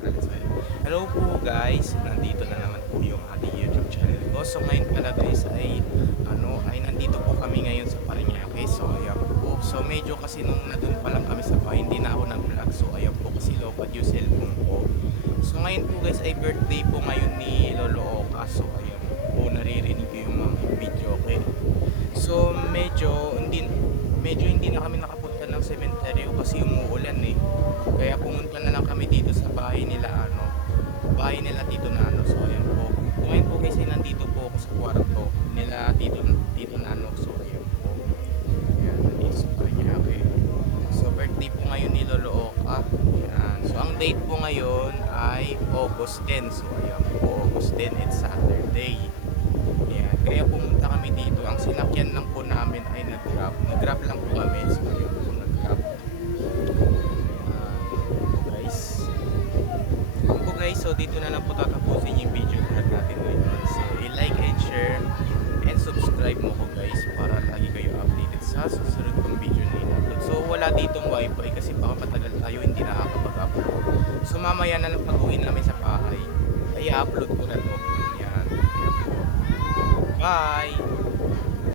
Hello po guys, nandito na naman po yung ating YouTube channel ko. So ngayon pala guys ay nandito po kami ngayon sa Parañaque. So ayan po. So medyo kasi nung nandun pa lang kami sa bahay, hindi na ako nag-vlog. So ayan po kasi low bad yung cellphone ko. So ngayon po guys ay birthday po ngayon ni Lolo Oka. So ayan po, naririnig ko yung mga video, okay. So medyo hindi na kami nakapunta ng sementeryo kasi umuulan eh. Kaya pumunta na lang kami dito sa bahay nila Tito Nano. So ayan po. Ngayon po guys ay nandito po ako sa kwarto nila Tito Nano. So ayan po. Ayan, nandito sa Parañaque. So birthday po ngayon ni Lolo Oka. Ayan. So ang date po ngayon ay August 10. So ayan po, August 10, it's Saturday. Ayan. Kaya pumunta kami dito. Ang sinakyan lang po namin ay nag-grab. Nag-grab lang po kami. So ayan po, nag-grab. So dito na lang po tatapusin yung video natin ngayon. So i-like and share and subscribe mo ko guys para lagi kayo updated sa susunod kong video na in-upload. So wala ditong wifi kasi baka matagal tayo hindi nakakapag-upload. So mamaya na lang pag-uwi namin sa bahay ay i-upload ko na to. Yan. Yan po. Bye!